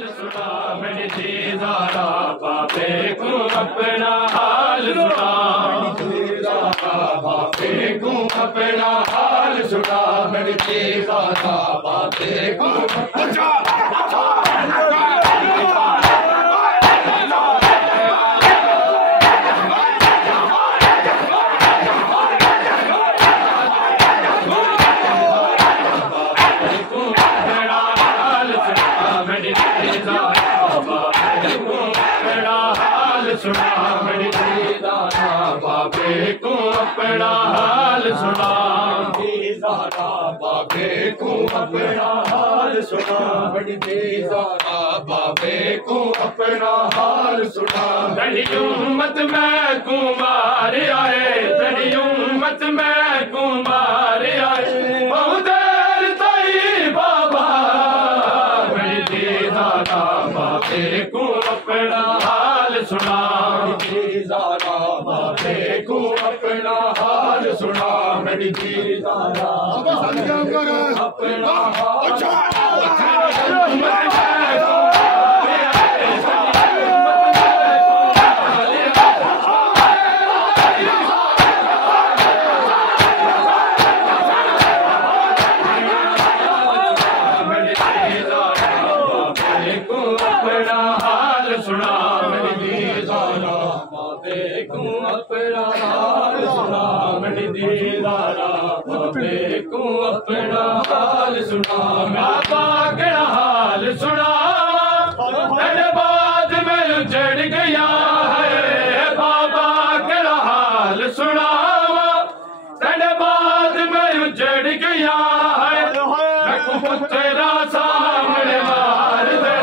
हाल सुना मेरी दीदारा बाबे को अपना हाल सुना बाबे को अपना हाल सुना मेरी दीदारा बाबे को सुना मेरी दीदारा बाबे को अपना हाल सुना दीदारा बाबे को अपना हाल सुना मेरी दीदारा बाबे को अपना हाल सुना तेरी उम्मत में कुमार आए तेरी उम्मत में कुमार आए बहुत देर तई बाबा मेरी दीदारा बाबे को अपना सुना दीदारा बाबे को अपना हाल सुना मेरी दीदारा अपना सुना मेरी दीदारा बाबे को अपना हाल सुना मेरी दीदारा बाबे को अपना हाल सुना बाबा का हाल सुना तेरे बाद में उजड़ गया है बाबा का हाल सुना तेरे बाद में उजड़ गया है मैं तेरा सामने मार दे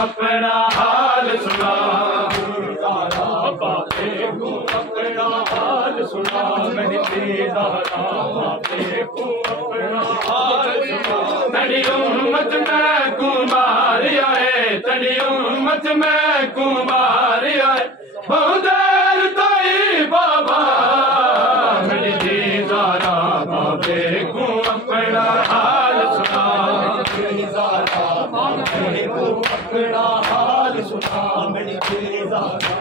अपना हाल सुना बाबे को अपना हाल सुना मेरी दीदारा बाबे को अपना हाल सुना तेरी उम्मत में कुमार आए तेरी उम्मत में कुमार आए बहुत देर तई बाबा मेरी दीदारा बाबे को अपना हाल सुना दीदारा बाबे को अपना हाल सुना मेरी दीदारा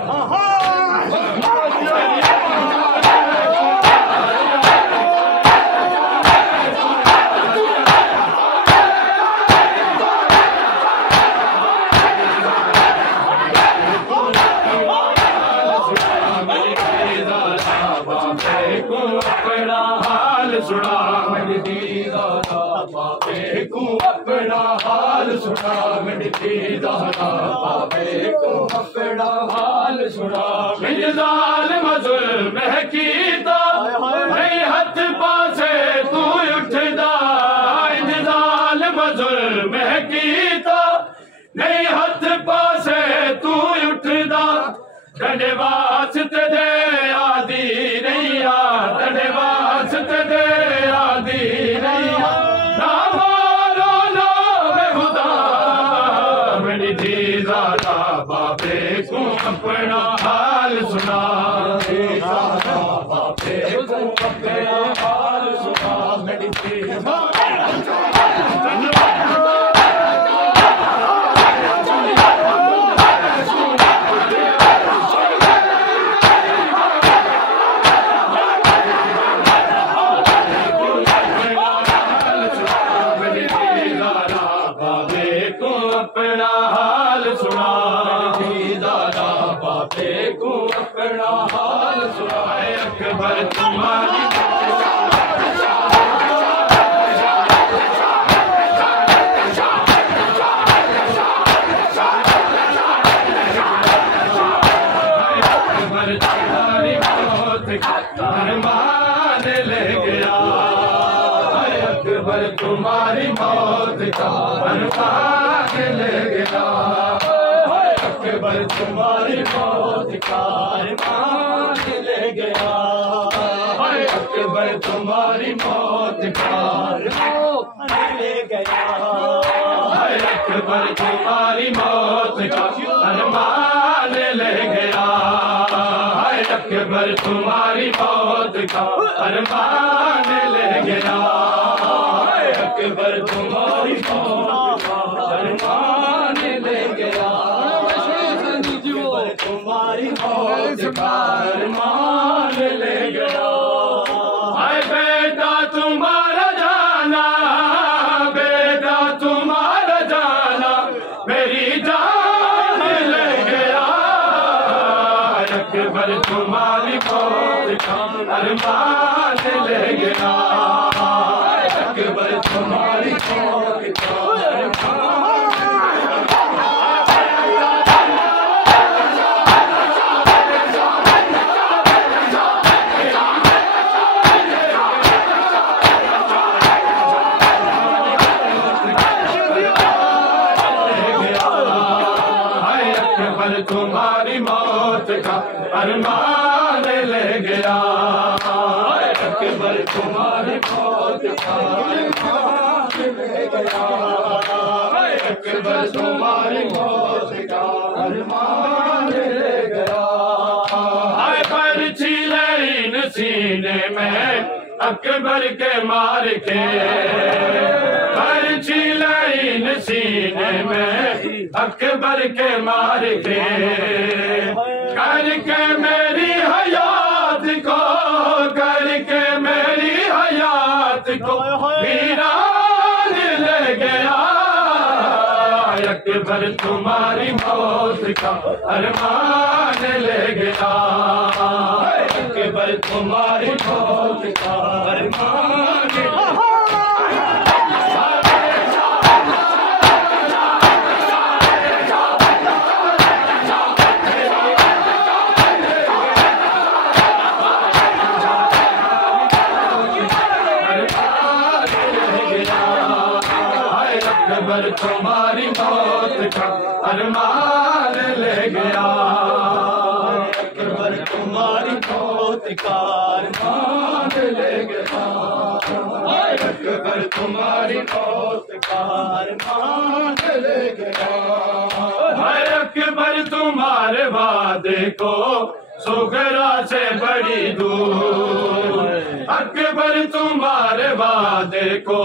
सुना मेरी दीदारा बाबे को अपना हाल सुना मेरी दीदारा बाबे को अपना हाल सुना मेरे ज़ालिम ज़ुल्म है कीता नहीं हथ पासे तू उठदा ज़ालिम ज़ुल्म है कीता नहीं हथ पासे तू उठदा तेरे वास्ते दे आदि नहीं आ तेरे वास्ते दे आदि नहीं आ ना मारो ना बेहुदा मेरी दीदारा बाबे को अपना हाल सुना दीदारा बाबे को अपना हाल सुना मेरी दीदारा अपना हाल सुना दीदारा बाबे को अपना हाल सुना अकबर तुम्हारी अकबर तुम्हारी मौत मान ले गया अकबर तुम्हारी मौत का अनुमान ले गया अकबर तुम्हारी मौत का अनुमान ले गया अकबर तुम्हारी मौत का अनुमान ले गया अकबर तुम्हारी मौत का अनुमान ले गया अकबर तुम्हारी मौत का अरमान ले गया, अकबर तुम्हारी मौत का अरमान ले गया, अकबर तुम्हारी मौत का अरमान ले गया। हाय बेटा तुम्हारा जाना, बेटा तुम्हारा जाना मेरी जान ले गया, अकबर तुम्हारी मौत का अरमान ले गया, अकबर तुम्हारी मौत का अरमान। तुम्हारी मौत का अरमान ले गया, अकबर तुम्हारी मौत का अरमान ले गया, अकबर तुम्हारी मौत का अरमान ले गया। हाय पर्ची लाइन सीने में अकबर के मार के, पर्ची लाइन सीने में अकबर के मार के, करके मेरी हयात को, करके मेरी हयात को वीरान ले गया, अकबर तुम्हारी मौत का अरमान ले गया, अकबर तुम्हारी मौत का अरमान ले गया। अकबर तुम्हारी मौत का अरमान ले गया, अकबर तुम्हारी मौत का अरमान ले गया, अकबर तुम्हारी मौत का अरमान ले गया। अकबर तुम्हारे वादे को सुगरा से बड़ी दूर, अकबर तुम्हारे वादे को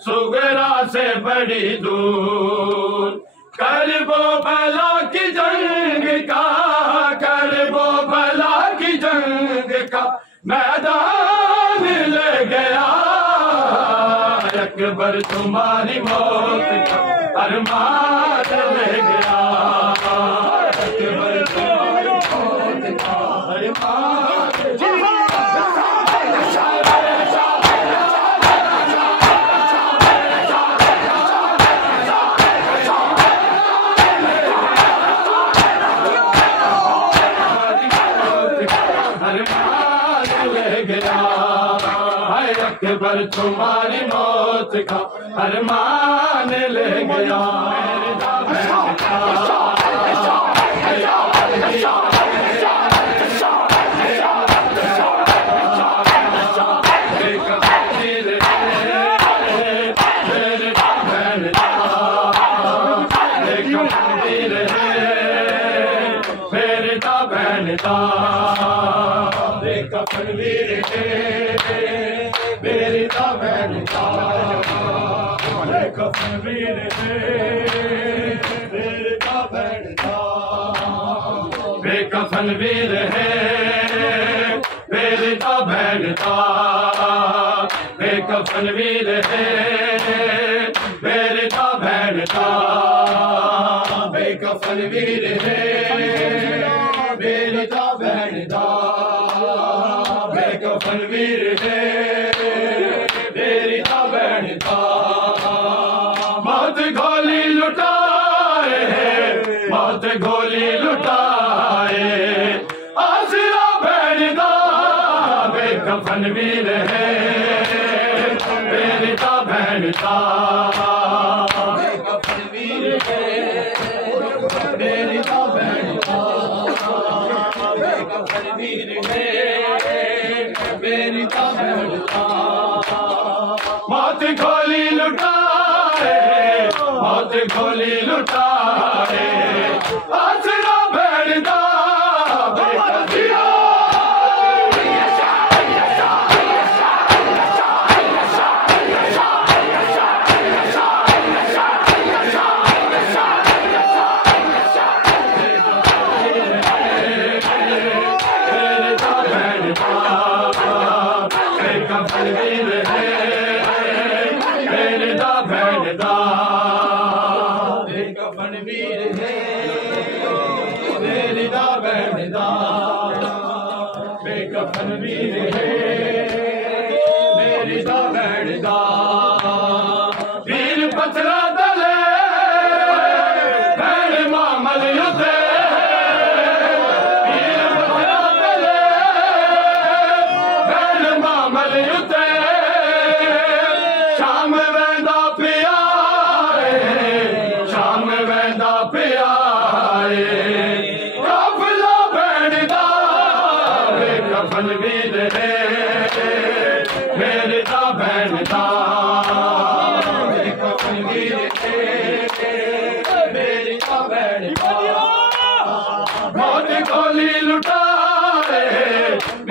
सुगरा से बड़ी दूर, करबो भला की जंग का, करबो भला की जंग का मैदान ले गया, अकबर तुम्हारी मौत का अरमान ले गया, अकबर तुम्हारी मौत का अरमान। अकबर तुम्हारी मौत का अरमान ले गया, कफनवीर मेरी बेटा कफनवीर बेटा बेकफनवीर है बेटा बेटा बेकफनवीर है बेटा बेटा बेकफनवीर है बेटा बेटा बेकफनवीर है बेटा बेटा मौत गोली लुटाए मौत गोली लुटाए आसरा बेटा बेकफनवीर है बेटा बेटा बेकफनवीर है बेटा बेटा बेकफनवीर है बेटा बेटा मौत गोली लुटाए मौत गोली लुटाए आसरा बेटा बेटा दा बेकफन वीर है मेरी दा भैन दा वीर पत्थरा दले भैन मामल युद्धे वीर पत्थरा दले भैन मामल युद्धे शाम वेंदा पिया शाम वेंदा पिया काफिला भैन दा बेकफन वीर है मेरी दा भैन दा बेकफन वीर है मेरी दा भैन दा मौत खोली लुटाए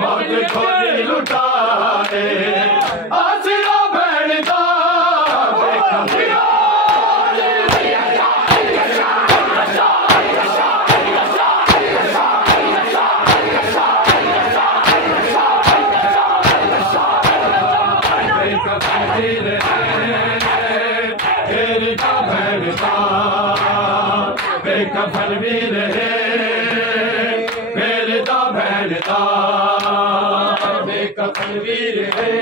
मौत खोली लुटाए आसरा भैन दा बेकफन बेकफन वीर है मेरे दा भैन दा बेकफन वीर है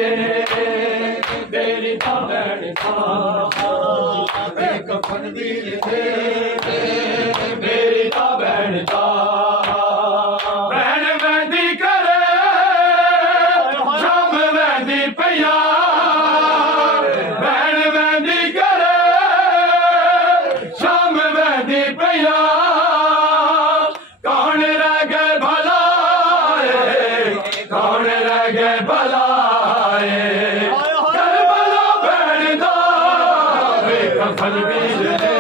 मेरी दा भैन दा बेकफन वीर है मेरी दा भैन दा भैन वैदी करे शाम वैदी पिया भैन वैदी करे शाम वैदी पिया कौन रह गए भलाए कौन रह गए भलाए करबला भैन दा बेकफन वीर है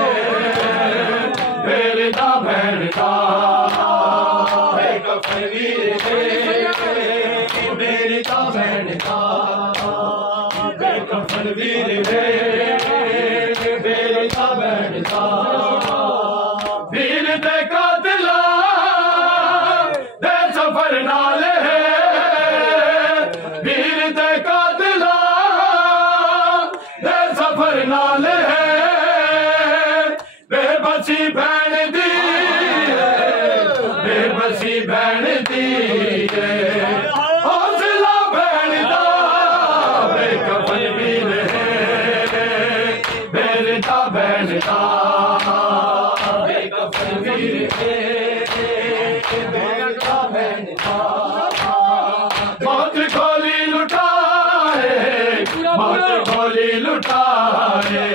मेरी दा भैन दा बेकफन वीर है मेरी दा भैन दा बेकफन वीर है मेरी दा भैन दा वीर दे कातिला दे सफर नाल है वीर दे कातिला दे सफर नाल है बेबसी भैन दी बेबसी भैन दी हौसला भैन दा बेकफन वीर है मेरी दा भैन दा बेकफन वीर है मेरी दा भैन दा मौत खोली लुटाए मौत खोली लुटाए